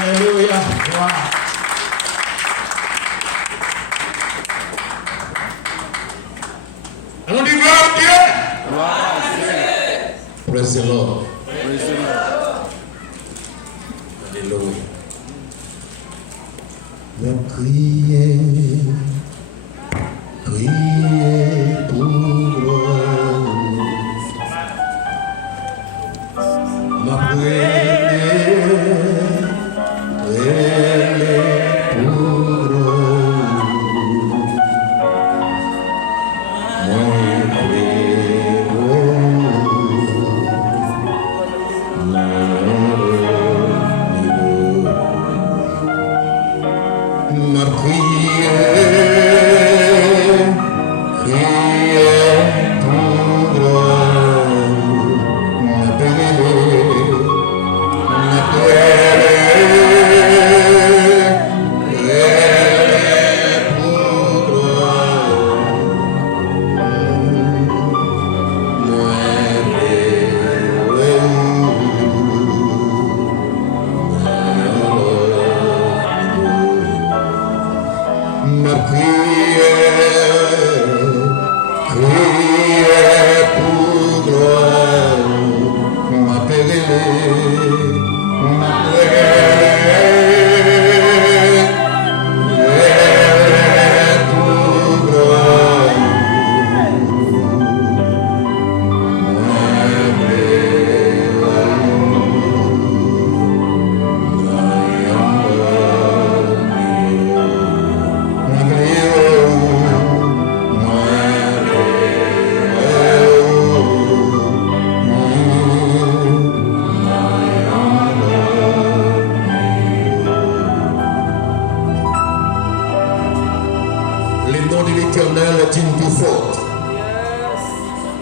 Alléluia. Allons dire gloire à Dieu. Praise the Lord. Alléluia. Mais criez pour gloire. Ma prière.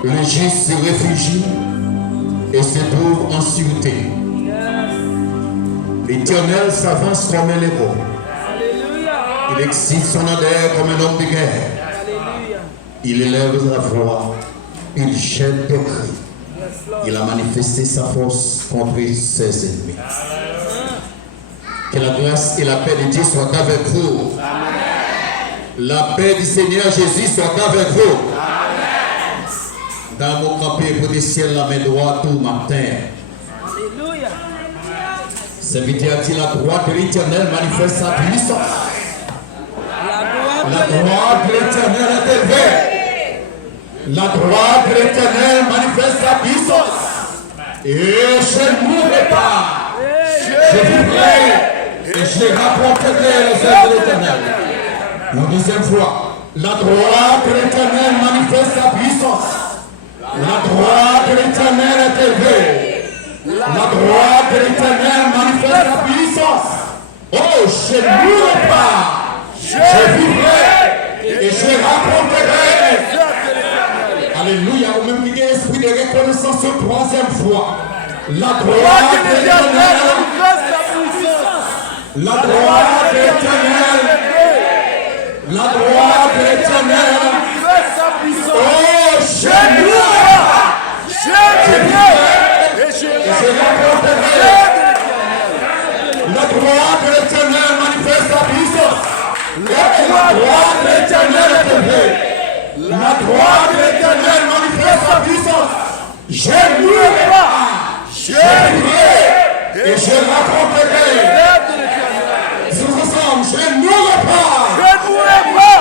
Le juste se réfugie et se trouve en sûreté. L'Éternel s'avance comme un héros. Il excite son adhère comme un homme de guerre. Il élève la voix. Il jette des cris. Il a manifesté sa force contre ses ennemis. Que la grâce et la paix de Dieu soient avec vous. La paix du Seigneur Jésus soit avec vous. Dans mon campé pour le ciel, la main droite tout matin. Alléluia. Serviteur a dit la droite de l'Éternel manifeste sa puissance. La droite de l'Éternel est élevée. La droite de l'Éternel manifeste sa puissance. Et je ne mourrai pas. Je vivrai et je rapporterai les œuvres de l'Éternel. Une deuxième fois, la droite de l'Éternel manifeste sa puissance. La droite de l'Éternel est élevée. La droite de l'Éternel manifeste sa puissance. Oh, je ne mourrai pas. Je vivrai et je rapporterai. Alléluia. Ou même qui a esprit de reconnaissance une troisième fois. La droite de l'Éternel manifeste sa puissance. La droite de l'Éternel. La droite de l'Éternel manifeste sa puissance. Oh, je ne mourrai pas. Je vivrai et je rapporterai. La droite de l'Éternel manifeste sa puissance. La droite de l'Éternel est élevée. La droite de l'Éternel manifeste sa puissance. Je ne mourrai pas. Je vivrai et je rapporterai. Nous ensemble, je ne mourrai pas. Je ne mourrai pas.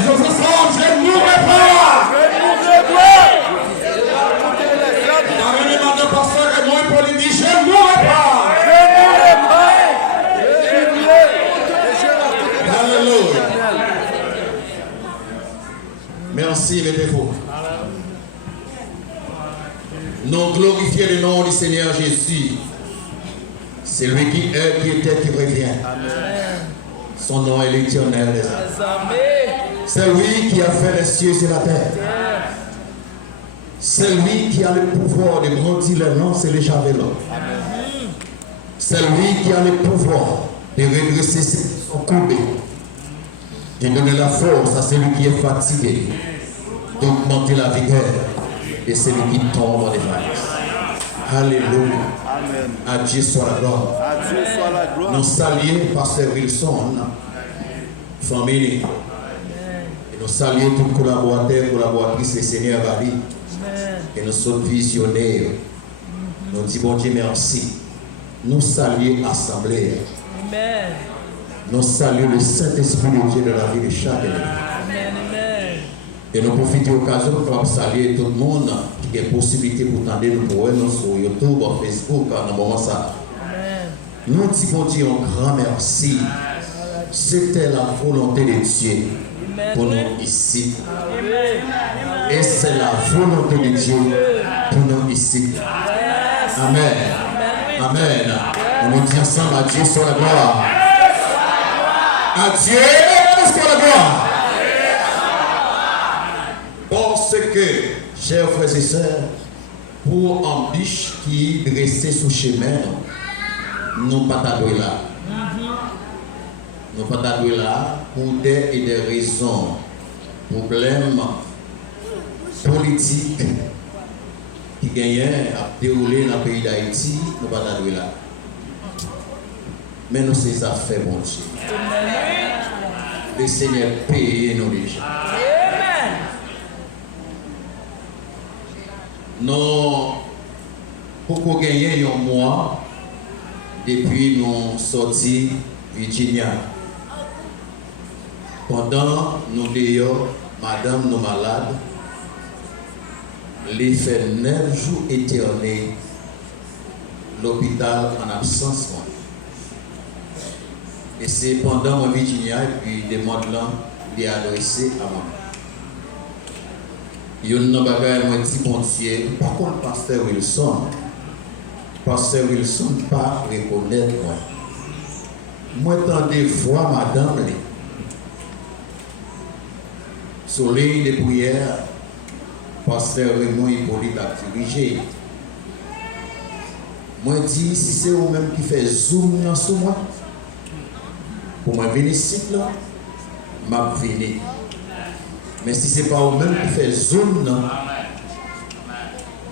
Nous ensemble, je ne mourrai pas. Merci les défauts. Nous glorifions le nom du Seigneur Jésus. C'est lui qui est, qui était, qui revient. Son nom est l'Éternel des armées. C'est lui qui a fait les cieux et la terre. C'est lui qui a le pouvoir de grandir les lances et les javelins. C'est lui qui a le pouvoir de redresser son courbé, de donner la force à celui qui est fatigué. d'augmenter la vigueur de celui qui tombe en défaillance. Alléluia. Amen. À Dieu soit la gloire. À Dieu soit la gloire. Nous saluons Pasteur Wilson, famille. Et nous saluons tous les collaborateurs, collaboratrices, les Seigneur Bali. Et nous sommes visionnaires. Nous disons bon Dieu merci. Nous saluons l'Assemblée. Amen. Nous saluons le Saint-Esprit de Dieu de la vie de chaque église. Amen. Et nous profitons de l'occasion pour saluer tout le monde qui a possibilité pour tendre nous pour nous sur YouTube, Facebook, dans le moment ça. Nous disons Dieu un grand merci. C'était la volonté de Dieu pour nous ici. Et c'est la volonté de Dieu pour nous ici. Amen. Amen. On nous dit ensemble à Dieu sur la gloire. À Dieu sur la gloire. Parce que, chers frères et sœurs, pour un biche qui dressait sous chemin, nous pas t'adouer là. Nous pas t'adouer là pour des raisons, problèmes politiques qui gagnent à dérouler dans le pays d'Haïti, nous pas t'adouer là. Mais nous c'est affaires, mon Dieu. Le Seigneur paye nos déjà. Nous, pour gagner un mois, depuis nous sortis Virginia. Pendant nous dehors, madame nous malades, les fait 9 jours éternels, l'hôpital en absence. Et c'est pendant mon Virginia, et puis des mois de l'an, il est adressé à moi. Il y a un bagage moi dit bon Dieu, par contre Pasteur Wilson pas reconnaître moi. Moi tendez voir madame les soleil de prière, Pasteur Raymond Hippolyte a dirigé. Moi dis si c'est vous-même qui fait zoom sur moi, pour moi venir ici là, m'a venir. Mais si ce n'est pas vous-même qui fait zoom, non,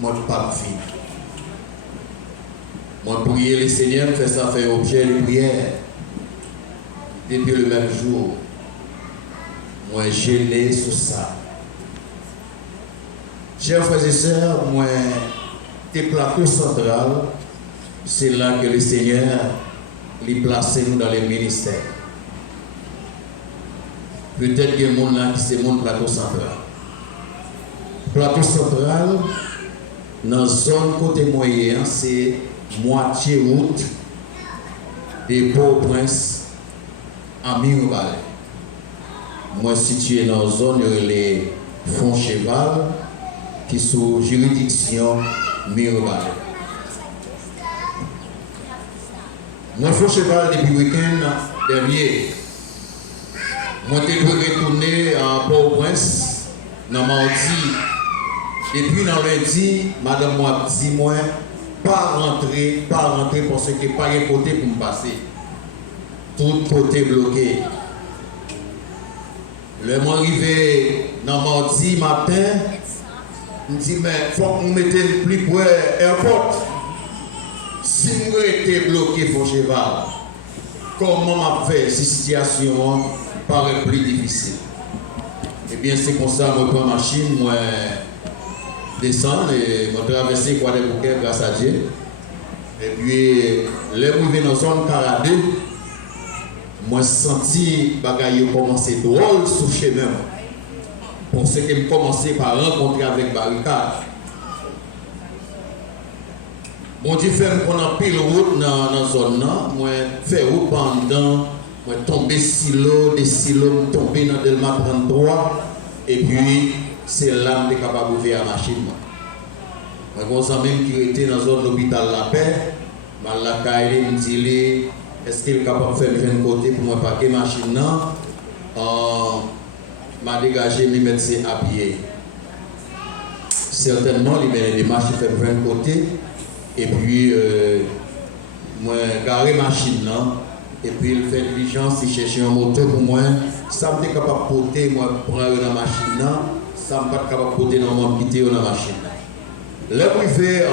moi je ne peux pas vivre. Moi, prier le Seigneur, fait ça, fait objet de prière. Depuis le même jour, moi gêné sur ça. Chers frères et sœurs, moi, tes plateaux centrales, c'est là que le Seigneur les place nous dans les ministères. Peut-être qu'il y a des gens là qui c'est mon plateau central. Plateau central, dans la zone côté moyen, c'est moitié route de Port-au-Prince à Mirebalais. Moi, situé dans la zone, il y a les Fonds Cheval qui sont juridiction Mirebalais. Moi, Fonds Cheval, depuis le week-end dernier, moi, je suis retourner à Port-au-Prince, dans mardi. Depuis dans lundi, madame m'a dit, moi, pas rentrer parce que pas de côté pour me passer. Tout côté bloqué. Le mois arrivé dans mardi matin, je me dis, mais il faut qu'on mette plus pour airport. Si je était bloqué pour cheval, comment m'a fait cette situation? Paraît plus difficile. Et bien c'est comme ça, je prends ma machine, moi descends et je traverse quoi des bouquets grâce à Dieu. Et puis, là où je vais dans la zone Caradé, moi senti bagaille commencer drôle sur le chemin. Pour ce que je commençais par rencontrer avec barricade. Bon Dieu fait qu'on a pile route dans la zone, moi fait route pendant. Je suis tombé silo, des silos, je suis tombé dans Delma 33, et puis c'est là que je suis capable d'ouvrir la machine. Je suis même qui était dans la zone de l'hôpital La Paix, je me dit, est-ce qu'il est capable de faire un côté pour moi parquer la machine? Je suis dégagé mes médecins à pied. Certainement, il y a des marches qui font un côté, et puis je suis garé la machine. Et puis il fait diligence, il cherche un moteur pour moi. Ça me est capable de porter, moi, prendre la machine, ça ne pas capable de porter dans mon quitter dans la machine. Là, où il fait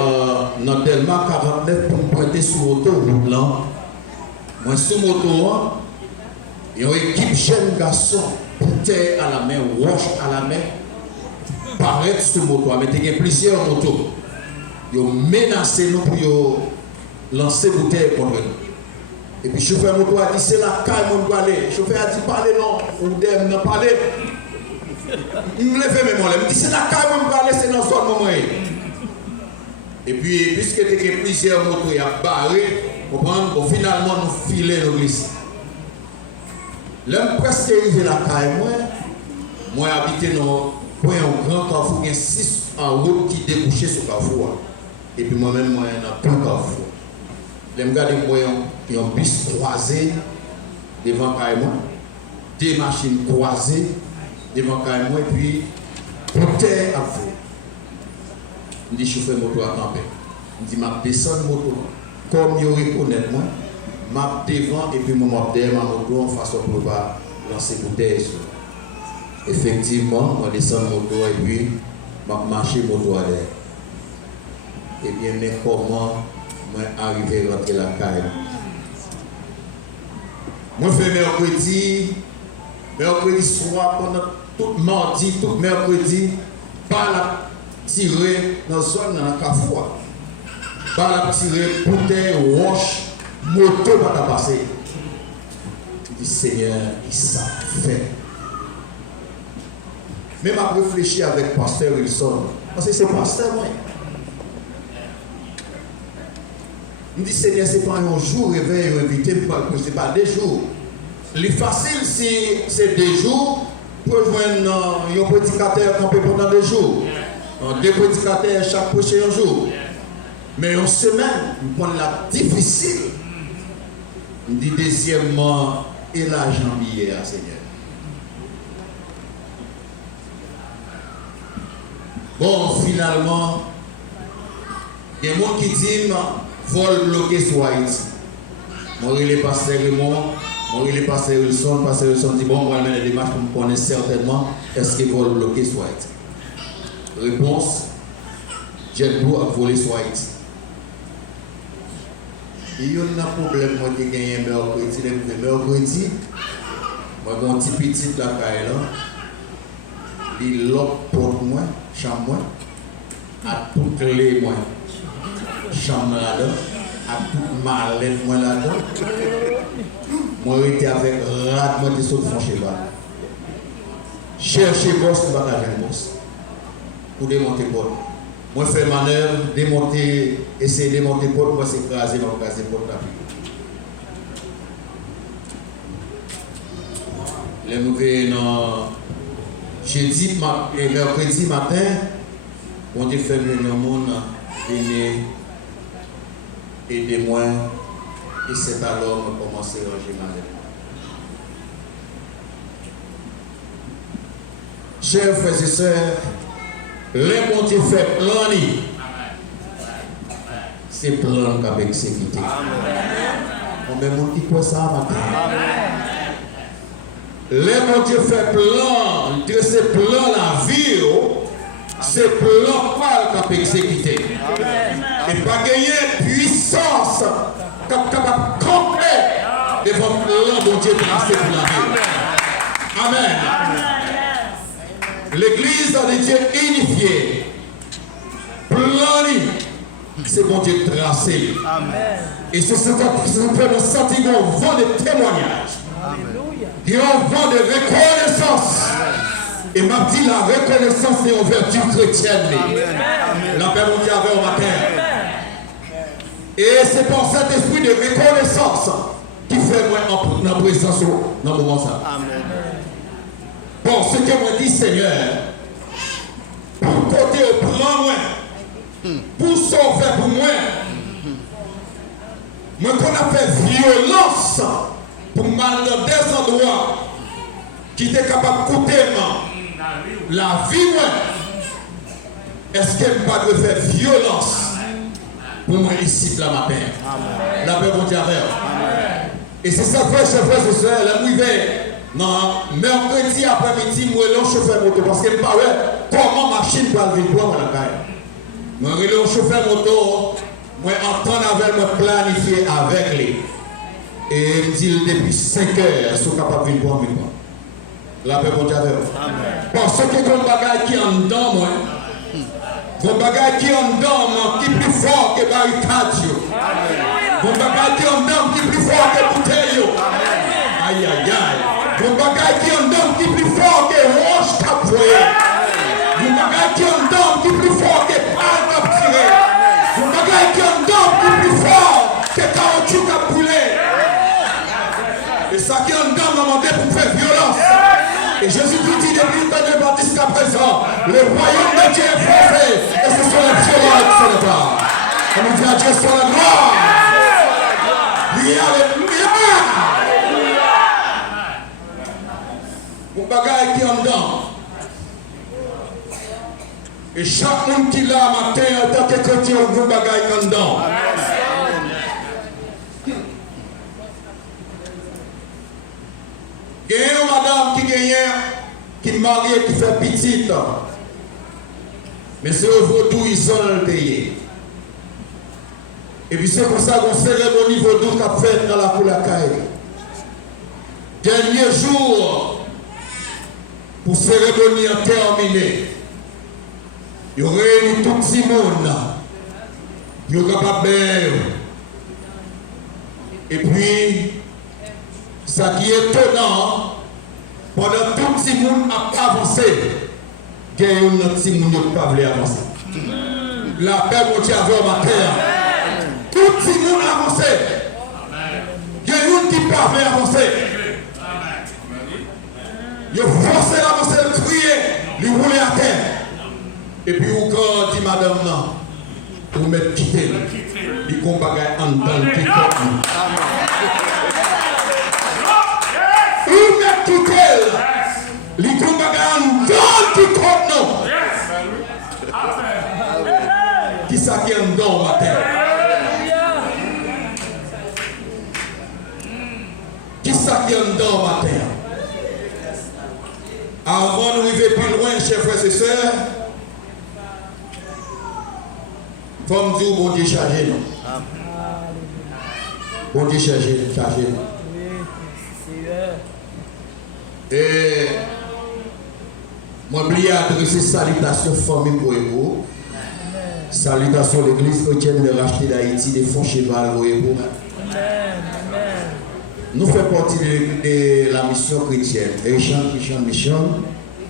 dans Delma 49 pour pointer sur l'autoroute là, moi sur moto, il y a une équipe jeune garçon, bouteille à la main, roche à la main, paraître sur moto, mais il y a plusieurs motos. Ils ont menacé nous pour lancer bouteille contre nous. Et puis le chauffeur moto a dit c'est la caille mon doit aller. Le chauffeur a dit parlez non, ou d'aime non parler. Il me lève même moi, il me dit c'est la caille mon doit aller, c'est dans son moment. Et puis puisque il y a plusieurs motos qui ont barré, bon, finalement nous filons nos glisses. L'homme presque arrivé la caille moi habité dans un grand carrefour, il y a 6 en route qui débouchaient sur le carrefour. Et puis moi-même, moi, dans tout carrefour. Les gars, ils ont un bus croisé devant moi, des machines croisées devant moi, et puis bouteille à vous. Je dis chauffeur moto à camper. Je dis je descends moto. Comme ils reconnaissent moi, je devant et puis je derrière ma moto en façon pour ne pas lancer bouteille. Effectivement, je descends moto et puis je marche moto à l'air. Eh bien, mais comment moi arrivé à rentrer la caille? Moi, je fais mercredi soir, pendant tout mardi, tout mercredi, pas la tirer dans le sol, dans le carrefour. Pas la tirer, bouteille, roche, moto, pas ta passer. Je dis, Seigneur, il s'en fait. Même à réfléchir avec Pasteur Wilson, parce que c'est Pasteur, moi. Je dis, Seigneur, ce n'est pas un jour réveil invité, ce n'est pas des jours. Le facile, si c'est des jours, pour joindre un prédicateur campé pendant des jours. Deux prédicateurs chaque prochain jour. Mais en semaine, nous prenons la difficile. Je dis, deuxièmement, et l'argent billet, Seigneur. Bon, finalement, il y a des gens qui disent, vol bloqué sur Haïti. Moi, il est passé Raymond, moi, il est passé Wilson. Pasteur Wilson dit bon, moi, je vais des démarches pour me connaître certainement est-ce qu'il vol bloqué sur Haïti. Réponse JetBlue a volé sur Haïti. Il y a un problème, moi, qui gagne mercredi. Moi, j'ai un petit la caille là. Il lock pour moi, chambre moi, à toutes les mois. Chambre là-dedans, à toute ma lettre moi là-dedans. Moi j'étais avec rat, moi j'étais sur le fond chez moi. Chercher boss, tu vas pas un boss. Pour démonter porte. Moi je fais manœuvre, démonter, essayer de démonter porte, moi c'est écraser, moi casser porte la vie. Les mauvais dans jeudi et mercredi matin, on dit fait le monde venir aidez-moi et c'est alors que je commence à ranger ma lettre. Chers frères et sœurs, les bon Dieu fait plan, c'est plan qu'avec sécurité. On met mon qui croit ça matin. Les bon Dieu fait plan, Dieu c'est plan la vie, c'est plan pas qu'avec sécurité. Et pas gagner puissance capable de camper devant le plan dont Dieu tracé pour la vie. Amen. L'église de Dieu unifiée, planie, c'est mon Dieu tracé. Amen. Et c'est ce que nous sentiment vent de témoignage. Il y a un vent de reconnaissance. Et m'a dit la reconnaissance est une vertu chrétienne. La paix mon Dieu avait au matin. Et c'est pour cet esprit de reconnaissance qui fait moi en la présence dans le moment ça. Amen. Bon, ce que moi dis Seigneur, pour côté au plan moi, pour sauver pour moi, moi qu'on a fait violence pour mal dans des endroits qui étaient capables de coûter la vie moi. Est-ce qu'elle pas de faire violence pour moi ici la matin? La paix mon Dieu avec. Et c'est ça, frère et soeur, la mouille Non, mercredi après-midi, moi, je chauffeur moto parce que je ne sais pas comment ma machine va venir pour moi. Moi, je chauffeur moto, moi, entendre avec moi, planifier avec lui. Et il me dit depuis 5 heures, ils sont capables de venir pour moi. La paix pour Dieu. Parce que il y a un bagage qui est en dedans, moi. Un bagage qui est en dedans, moi, qui est plus fort que barricade. Un bagage qui est en dedans, qui est plus fort que bouteille. Aïe, aïe, aïe. Un bagage qui est en dedans, qui est plus fort que roche capouée. Un bagage qui est en dedans, qui est plus fort que balle capturée. Un bagage qui est en dedans, qui est plus fort que caoutchouc capulé. Et ça qui est en dedans, maman, pour faire violence. Et Jésus-Christ dit depuis le temps de Baptiste jusqu'à présent, le royaume de Dieu est forcé. Et ce sont les violents qui se battent. On nous dit à Dieu soit la gloire. Alléluia. Mon bagage qui est en dedans. Et chaque monde qui l'a matin, en tant que chrétien, on veut bagage qui est en dedans. Il y a une madame qui est mariée, qui fait petite. Mais c'est au vaudou, ils ont le payé. Et puis c'est pour ça qu'on cérémonie vaudou qu'a fait dans la Poulacaille. Dernier jour, pour cérémonie terminée, il y aurait tout le monde. Il y aurait pas belle. Et puis, ça qui est étonnant, pendant tout le monde a avancé, il y a un petit monde qui n'a pas voulu avancer. La paix monte avec ma terre. Tout le monde a avancé. Il y a un qui n'a pas voulu avancer. Il a forcé d'avancer, de crier, il roulait à terre. Et puis, quand dit madame, non, vous m'êtes quitté. Il combat en dans le pick. Vous m'êtes quitté. Il combat en dans le pick. Qui ça qui est en dans ma terre? Qui ça qui est en dans ma terre? Avant de arriver plus loin, chers frères et sœurs, comme dire, bon Dieu chargé nous. Bon Dieu chargé nous. Et moi, je vais adresser salutations famille pour vous. Salutations l'église chrétienne de racheter d'Haïti, des fonds cheval pour vous. Nous faisons partie de la mission chrétienne, mission,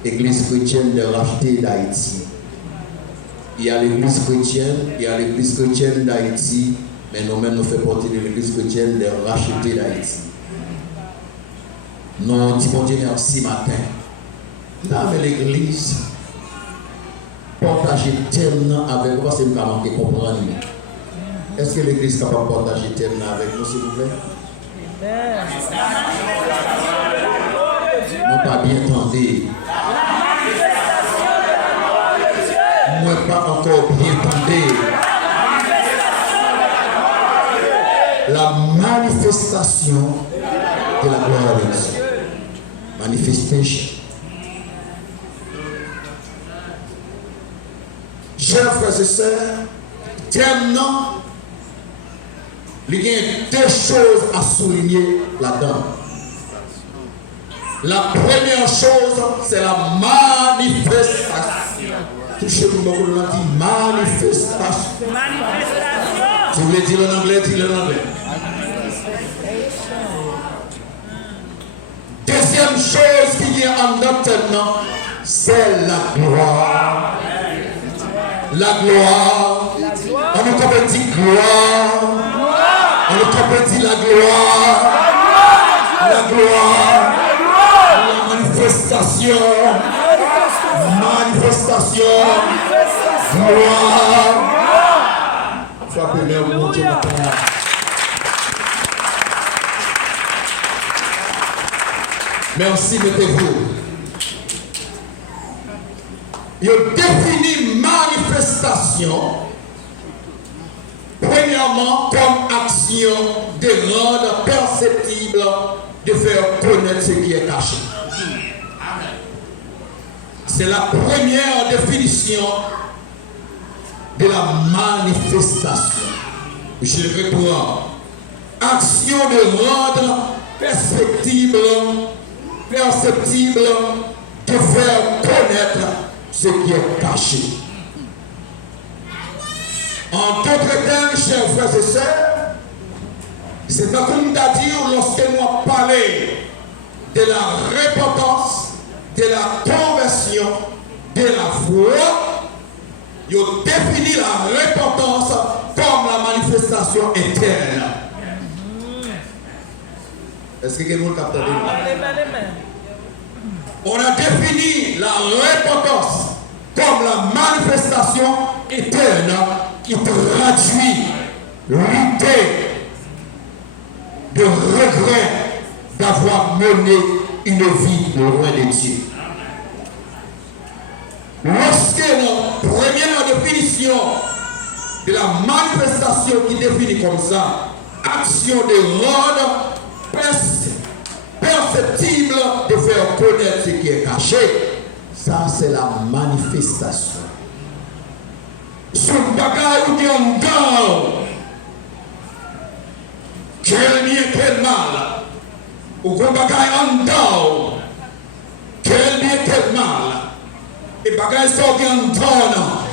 église chrétienne de racheter d'Haïti. Il y a l'église chrétienne d'Haïti, mais nous-mêmes nous faisons partie de l'église chrétienne de racheter d'Haïti. Nous disons Dieu merci matin. Là, avec l'église, partager tellement avec vous, parce que nous avons comprendre. Est-ce que l'église est capable de partager tellement avec nous, s'il vous plaît? Nous pas bien entendu. Moi pas encore bien entendu. La manifestation de la gloire de Dieu. Manifestation. Chers frères et sœurs, tellement il y a deux choses à souligner là-dedans. La première chose, c'est la manifestation. Touchez-vous, on dit manifestation. Tu voulais dire en anglais, dis-le en anglais. Deuxième chose qui est en maintenant, c'est la gloire. La gloire. On ne peut pas dire gloire. On ne peut pas dire la gloire. La gloire. La manifestation. Manifestation. Gloire. Frappez-le au mon Dieu matin. Merci, mettez-vous. Il définit manifestation, premièrement, comme action de rendre perceptible de faire connaître ce qui est caché. C'est la première définition de la manifestation. Je reprends. Action de rendre perceptible, de faire connaître ce qui est caché. En d'autres termes, chers frères et sœurs, c'est comme dire lorsque nous parlons de la repentance, de la conversion, de la foi, il définit la repentance comme la manifestation éternelle. Est-ce que quelqu'un capte? On a défini la repentance comme la manifestation éternelle qui traduit l'idée de regret d'avoir mené une vie loin de Dieu. Lorsque notre première définition de la manifestation qui définit comme ça, action de rendre perceptible de faire connaître ce qui est caché, ça c'est la manifestation. Son bagage ou bien en quel bien, quel mal, ou qu'on bagage en dehors, quel bien, quel mal, et bagage sorti en dehors,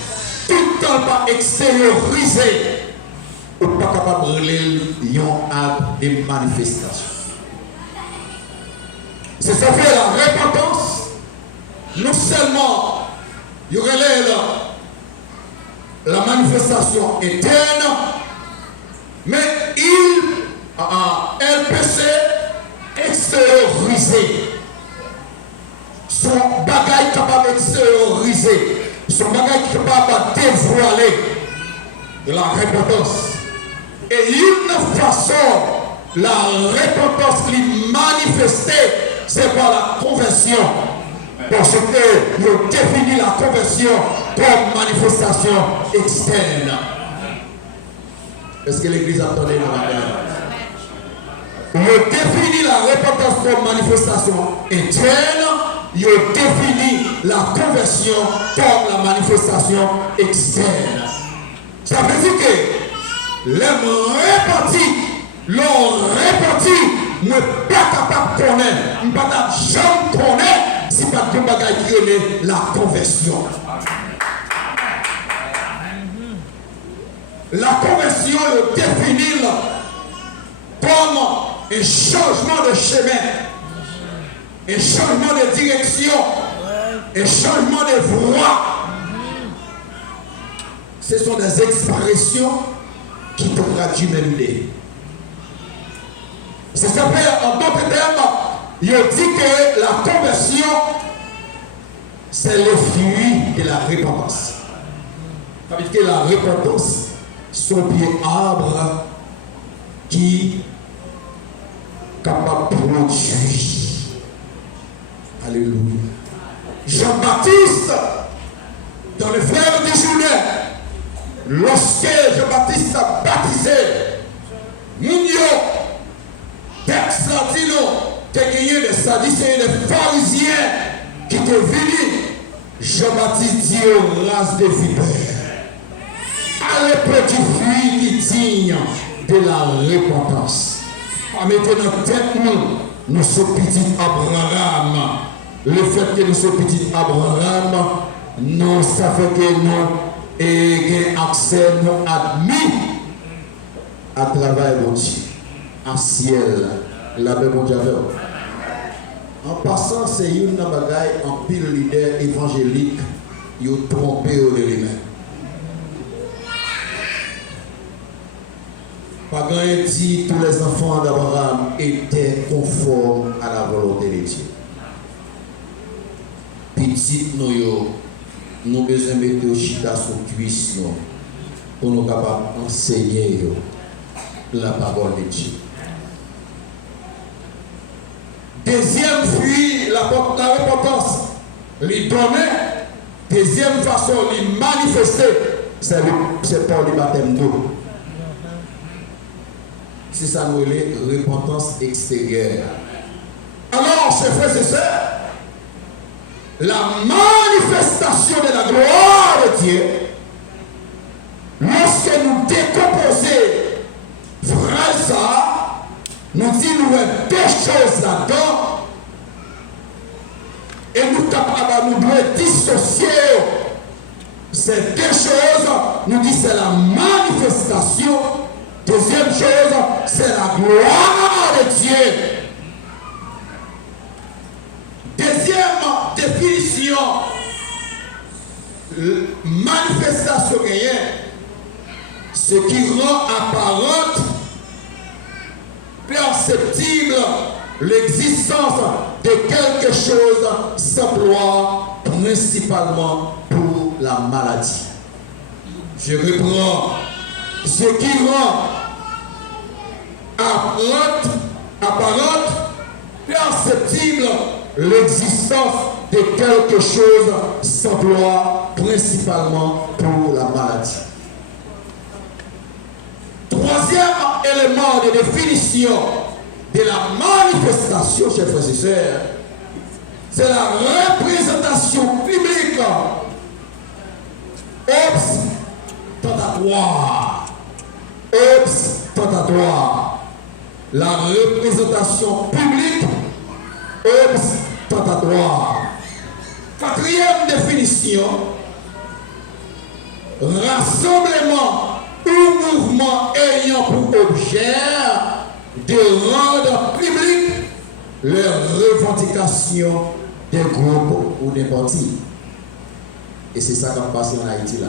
tout le temps pas extériorisé, ou pas capable de relayer un acte de manifestation. C'est ça fait la repentance, non seulement il relève la manifestation éterne, mais elle peut s'extérioriser. Son bagage capable d'extérioriser, son bagage capable de dévoiler de la repentance. Et une façon, la repentance lui manifester, c'est par la conversion. Parce que nous définit la conversion comme manifestation externe. Est-ce que l'Église a entendu le matin? Nous définit la repentance comme manifestation interne. Nous définit la conversion comme la manifestation externe. Ça veut dire que l'homme repentis, l'on repentis, ne pas capable de connaître, ne pas capable de jamais connaître. Si pas de bagage qui est la conversion. La conversion le définit comme un changement de chemin, un changement de direction, un changement de voie. Ce sont des expressions qui te traduisent même l'idée. Ça s'appelle en d'autres termes. Il dit que la conversion, c'est le fruit de la repentance. Ça veut dire que la repentance, sont des arbres qui sont capables de produire. Alléluia. Jean-Baptiste, dans le frère du Jourdain, lorsque Jean-Baptiste a baptisé, Mounio, Textratino, qui a gagné des sadducéens et des pharisiens qui étaient venus, Jean-Baptiste dit aux races de vipères, allez petit fruit qui digne de la repentance. Mettez dans tête nous sommes petits Abraham. Le fait que nous sommes petits Abraham, nous, ça fait que nous avons accès, nous admis à travail bon Dieu, en ciel, la paix bon Dieu. En passant, c'est une bagaille en pile leader évangélique, ils ont trompé au lui-même. Pas grand dit tous les enfants d'Abraham étaient conformes à la volonté de Dieu. Petit nous besoin de mettre au chita sur cuisse pour nous capables d'enseigner la parole de Dieu. Deuxième fruit, la repentance, lui donner. Deuxième façon, lui manifester, c'est par le baptême d'eau. C'est ça nous les repentance extérieure. chers frères et sœurs, la manifestation de la gloire de Dieu, lorsque nous décomposons vrai ça, nous disons deux choses là-dedans, et nous devons dissocier ces deux choses. Nous disons c'est la manifestation. Deuxième chose, c'est la gloire de Dieu. Deuxième définition, manifestation ce qui rend apparente, perceptible l'existence de quelque chose s'emploie principalement pour la maladie. Je reprends. Ce qui rend apparente, perceptible l'existence de quelque chose s'emploie principalement pour la maladie. Troisième élément de définition de la manifestation, chers frères et sœurs, c'est la représentation publique ostentatoire. Ostentatoire. La représentation publique ostentatoire. Quatrième définition, rassemblement ou mouvement ayant pour objet de rendre public les revendications des groupes ou des partis. Et c'est ça qui va passer en Haïti là.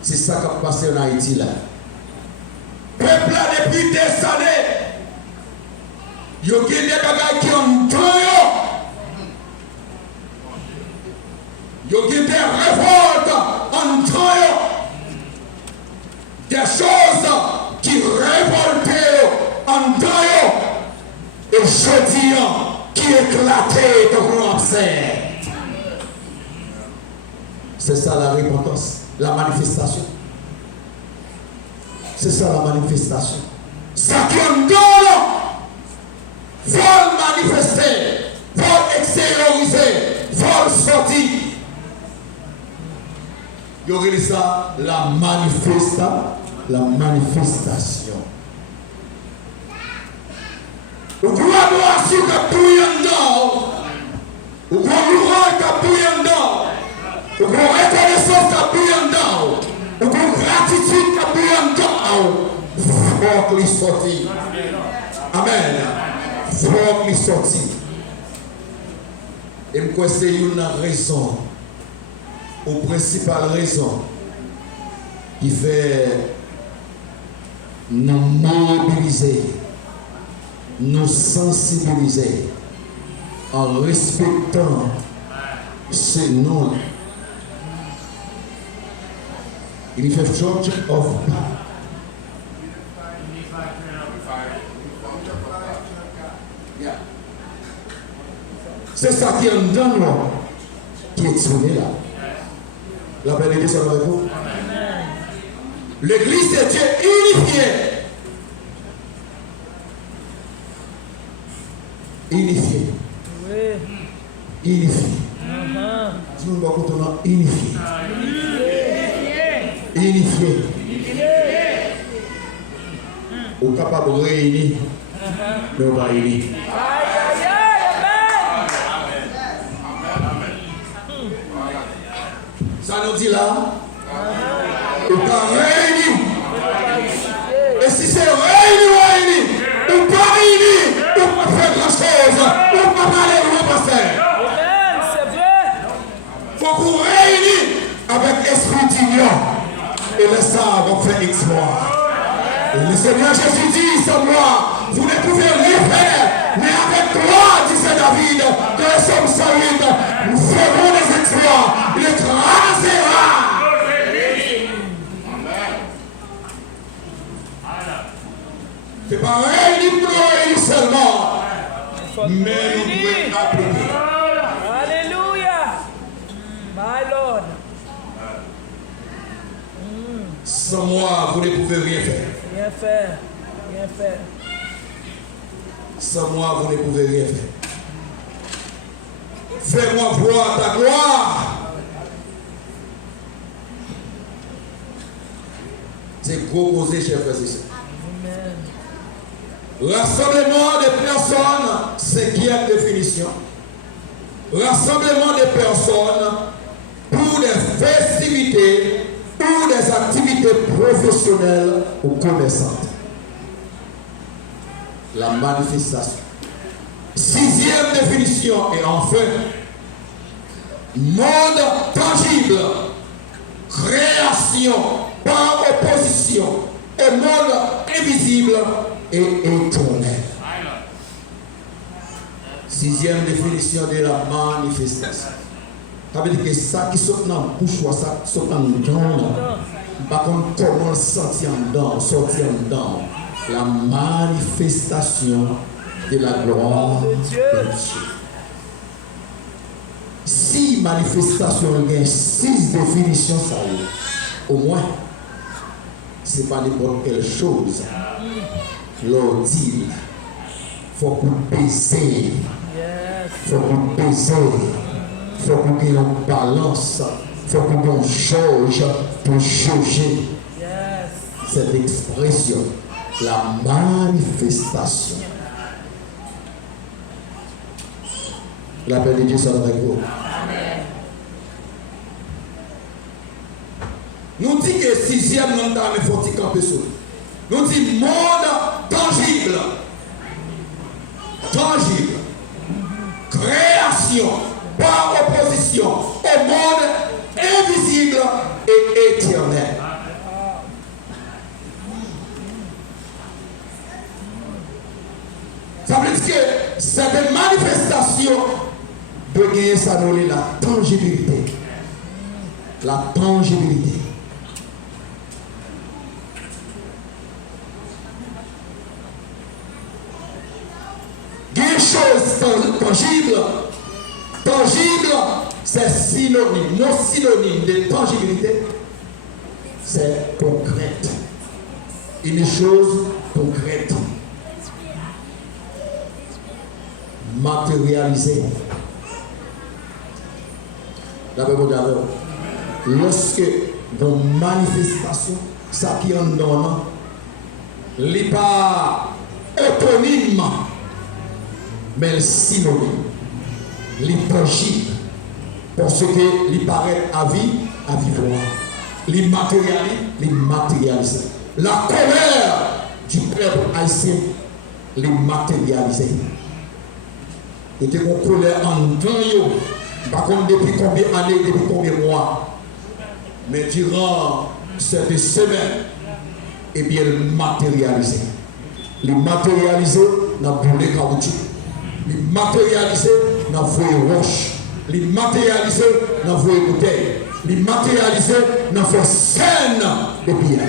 C'est ça qui va passer en Haïti là. Peuple là depuis des années, il y a des bagages qui ont temps. Il y a des révoltes en temps. Des choses qui révoltent en temps. Et je dis qui éclatait dans l'abcès. C'est ça la repentance, la manifestation. C'est ça la manifestation. Ça qui en donne, vol manifester, vol extérioriser, vol sortir. Il y aurait ça la manifestation. Ou quoi nous assurer que tout y dedans, ou quoi nous rendre que tout y dedans, ou quoi reconnaissance que tout y dedans, ou quoi gratitude que tout y dedans, faut qu'il sorti. Amen. Faut qu'il sorti. Et moi c'est une raison, ou principale raison, qui fait nous mobiliser, nous sensibiliser en respectant ce nom. Il fait Church of God. C'est ça qui est en dedans, qui est exprimé là. La bénédiction avec vous. L'église de Dieu unifiée. Unifié. Oui. Unifié. Dis-nous pas qu'on est unifié. Unifié. Ou capable de réunir, mais on va réunir. Ça nous dit là, on va réunir. Et si c'est réunir, on pas réunir, on pas faire grand chose, on pas parler au pasteur. C'est vrai. Il faut qu'on réunisse avec esprit d'union. Et le ça va faire exploit. Le Seigneur Jésus dit, sans moi, vous ne pouvez rien faire, mais avec toi, disait David, que les sommes 108, nous ferons des exploits, il écrasera. C'est pas réuni pour réunir seulement, mais nous pouvons appliquer. Alléluia. My Lord. Sans moi, vous ne pouvez rien faire. Rien faire. Rien faire. Sans moi, vous ne pouvez rien faire. Fais-moi voir ta gloire. C'est proposé, chers frères et sœurs. Rassemblement des personnes, cinquième définition. Rassemblement des personnes pour des festivités ou des activités professionnelles ou commerçantes. La manifestation. Sixième définition et enfin, monde tangible, création par opposition au monde invisible et éternel. Sixième définition de la manifestation. Ça veut dire que ça qui sort dans la bouche, ça qui sort dans le dedans, par contre, comment sortir en dedans, la manifestation de la gloire de Dieu. Si manifestation il y a 6 définitions, ça y est, au moins, ce n'est pas n'importe quelle chose. L'on dit, il faut qu'on peser, il faut qu'on pèse, il faut qu'on ait une balance, il faut qu'on ait une jauge pour juger cette expression, la manifestation. La paix de Dieu soit avec vous. Nous disons que sixième nom d'âme est forti camper sur. Nous disons monde tangible. Tangible. Création par opposition au monde invisible et éternel. Ça veut dire que cette manifestation peut gagner ça dans la tangibilité. La tangibilité. Des choses tangibles. Tangible, c'est synonyme. Non synonyme de tangibilité, c'est concrète. Une chose concrète. Matérialisée. D'abord, lorsque dans manifestation, ça qui en donne, n'est pas éponyme, mais synonyme. Tangible. Parce que il paraît à vivre. Il matérialise. La colère du peuple haïtien, il matérialise. Il était en colère en temps. Par contre, depuis combien d'années, depuis combien de mois, mais durant cette semaine, et bien, il matérialisé. Il matérialisé dans le boulet caoutchouc. Il matérialisé dans le voie roche. Il matérialisé dans le voie bouteille. Il matérialisé dans le voie scène de biens.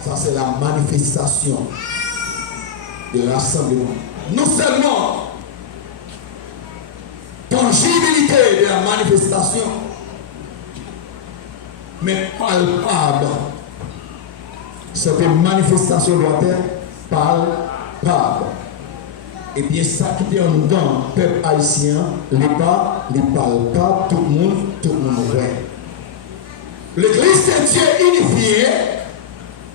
Ça, c'est la manifestation de rassemblement. Non seulement tangibilité de la manifestation, mais palpable. Cette manifestation doit être palpable. Et bien, ça qui est en dedans, peuple haïtien, les palpable, tout le monde voit. L'église de Dieu unifiée,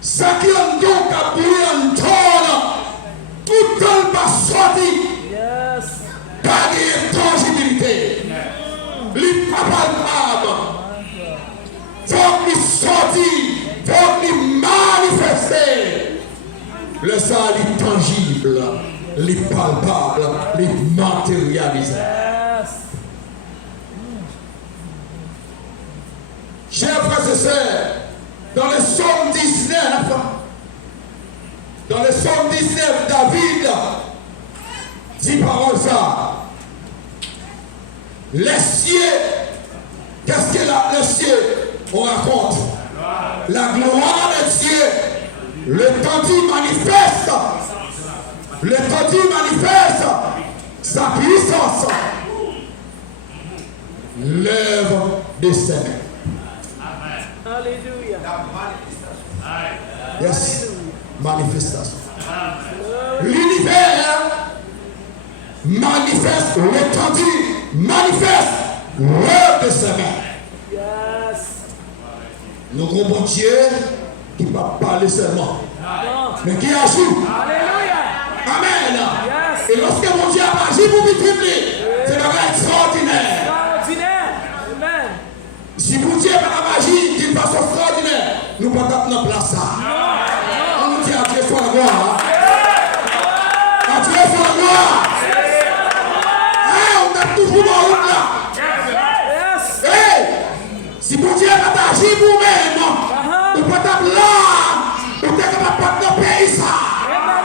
ça qui est en dedans, qui est en dedans, tout le temps pas sorti. Pas de tangibilité. Les pas palpable. Faut qu'il sorti, faut qu'il manifester. Le salut tangible, les palpables, les matérialisés. Chers frères et sœurs, dans le psaume 19, David dit parole ça. Les cieux, qu'est-ce que les cieux on raconte? La gloire de Dieu, le temps manifeste. Le temps manifeste sa puissance. L'œuvre de ses mains. Alléluia. Yes, manifestation. L'univers manifeste l'étendue, manifeste l'œuvre de sa main. Yes. Nous avons bon Dieu qui ne va pas parler seulement, mais qui agit. Alléluia. Amen. Yes. Et lorsque mon Dieu a agi pour multiplier, c'est un extraordinaire. Extraordinaire. Amen. Si mon Dieu n'a pas agi d'une façon extraordinaire, nous ne pouvons pas notre place ça. On nous dit à Dieu soit la gloire. À Dieu soit la gloire. On a toujours en route là. Yes. Hey, si mon Dieu n'a pas agi pour nous, nous pouvons être là. Nous sommes capables de notre pays ça.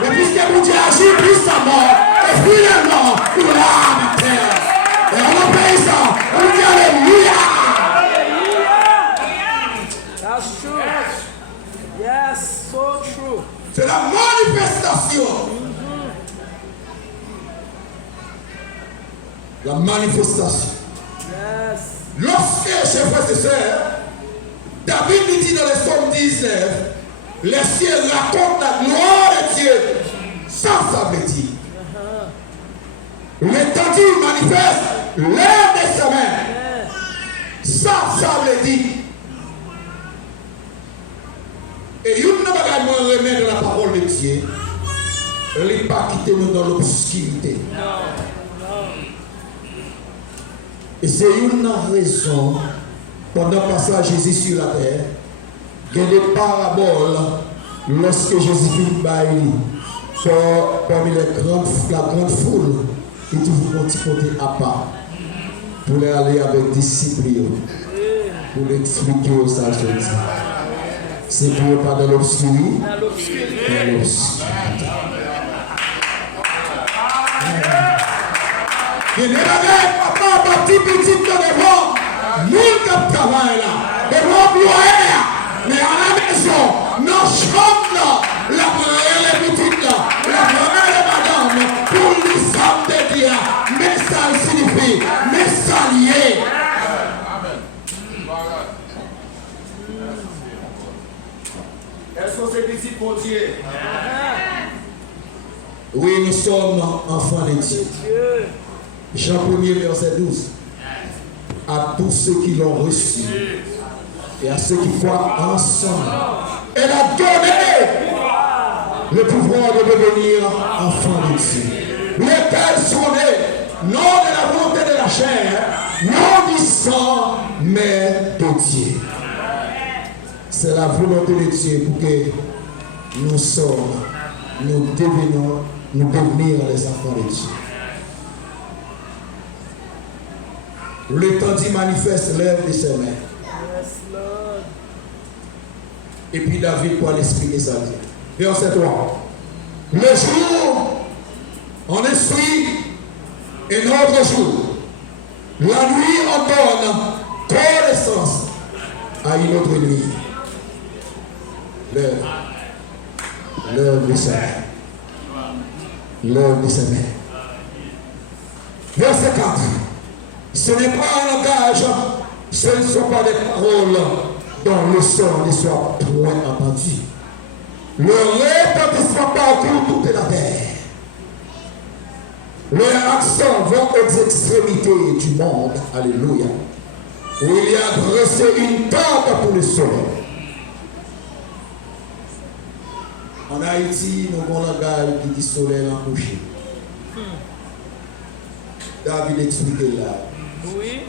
Mais puisque mon Dieu agit puissamment, et finalement, nous là, ma terre. Et on obéit ça. On dit Alléluia. That's true. Yes, so true. C'est la manifestation. La manifestation. Yes. Lorsque, chers frères et sœurs, David nous dit dans le psaume 19, les cieux racontent la gloire de Dieu. Ça veut dire. L'étendue manifeste l'œuvre de sa main. Ça veut dire. Et une ne remet de la parole de Dieu. Elle n'est pas quitter nous dans l'obscurité. Et c'est une raison, pendant le passage de Jésus sur la terre, il y a des paraboles lorsque Jésus vit parmi la grande foule, il toujours un petit côté à part pour aller avec les disciples, pour l'expliquer au sage de Dieu. C'est pour pas dans l'obscurité. Dans l'obscurité. Il y a papa, petit devant, nous qui travaillons là, devant gloire, mais à la maison, nos chambres, la première les petites là, la première madame, pour l'islam de Dieu, mais ça signifie, mais ça lié. Est-ce que c'est ici pour Dieu? Oui, nous sommes enfants de Dieu. Jean 1er, verset 12. À tous ceux qui l'ont reçu et à ceux qui croient ensemble, elle a donné le pouvoir de devenir enfants de Dieu. Lesquels sont nés, non de la volonté de la chair, non du sang, mais de Dieu. C'est la volonté de Dieu pour que nous sommes, nous devenir les enfants de Dieu. L'étendue manifeste l'œuvre de ses mains. Yes, Lord. Et puis David pour l'expliquer ça. Verset 3. Le jour, on instruit et notre jour. La nuit, on donne connaissance à une autre nuit. L'œuvre de ses mains. L'œuvre de ses mains. Verset 4. Ce n'est pas un langage, ce ne sont pas des paroles dont le son ne soit point entendu. Le retentissement parcourt toute la terre. Leurs accents vont aux extrémités du monde. Alléluia. Où il y a dressé une tente pour le soleil. En Haïti, nous avons un langage qui dit soleil en couché. David expliquait là. Oui.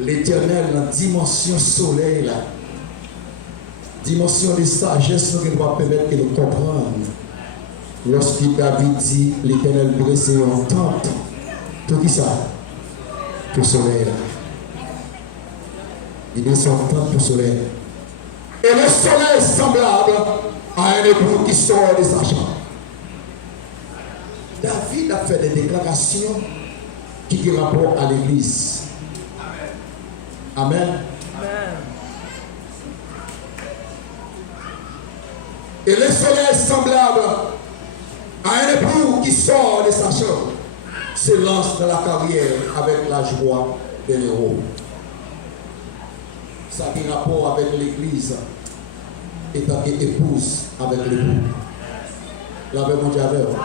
L'Éternel, la dimension soleil, la dimension de sagesse, nous devons permettre de nous comprendre. Lorsque David dit, l'Éternel dressé en tente, tout qui ça? Pour le soleil. Il descend en tente pour le soleil. Et le soleil est semblable à un époux qui sort de sa chambre. David a fait des déclarations qui ont rapport à l'église. Amen. Amen. Et le soleil est semblable à un époux qui sort de sa chambre, se lance dans la carrière avec la joie de l'héros. Ça a un rapport avec l'église. et tant qu'épouse avec l'époux. La paix mon Dieu avec vous.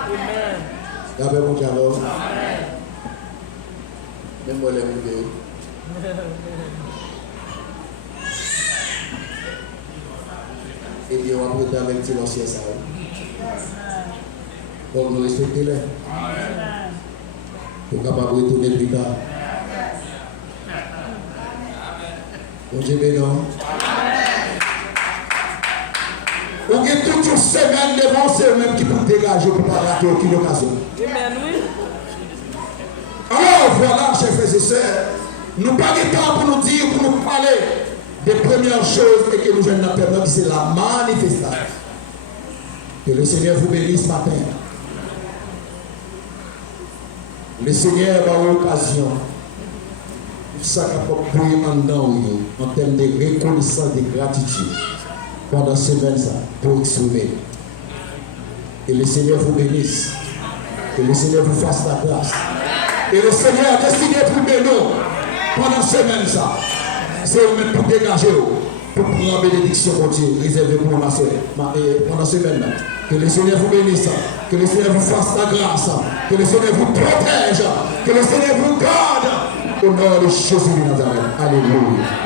La paix mon Dieu avec vous. Même moi, les moudés. Et bien, on va prêter avec l'ancien ça. Donc, nous respectons-les. Pour capable de retourner plus tard. Bon Dieu, non. On a toute une semaine devant c'est eux-mêmes qui peuvent dégager pour pas rater aucune occasion. Amen, oui. Alors voilà, chers frères et sœurs, nous n'avons pas de temps pour nous dire, pour nous parler des premières choses et que nous venons d'apprendre, c'est la manifestation. Que le Seigneur vous bénisse ce matin. Le Seigneur va avoir l'occasion pour ça qu'on peut briller en dedans en termes de reconnaissance, de gratitude pendant cette semaine pour exprimer. Que le Seigneur vous bénisse. Que le Seigneur vous fasse la grâce. Et le Seigneur a décidé pour nous pendant cette semaine c'est vous-même pour dégager, pour prendre la bénédiction pour Dieu, réservée pour ma soeur, pendant cette semaine. Que le Seigneur vous bénisse, que le Seigneur vous fasse la grâce, que le Seigneur vous protège, que le Seigneur vous garde au nom de Jésus de Nazareth. Alléluia.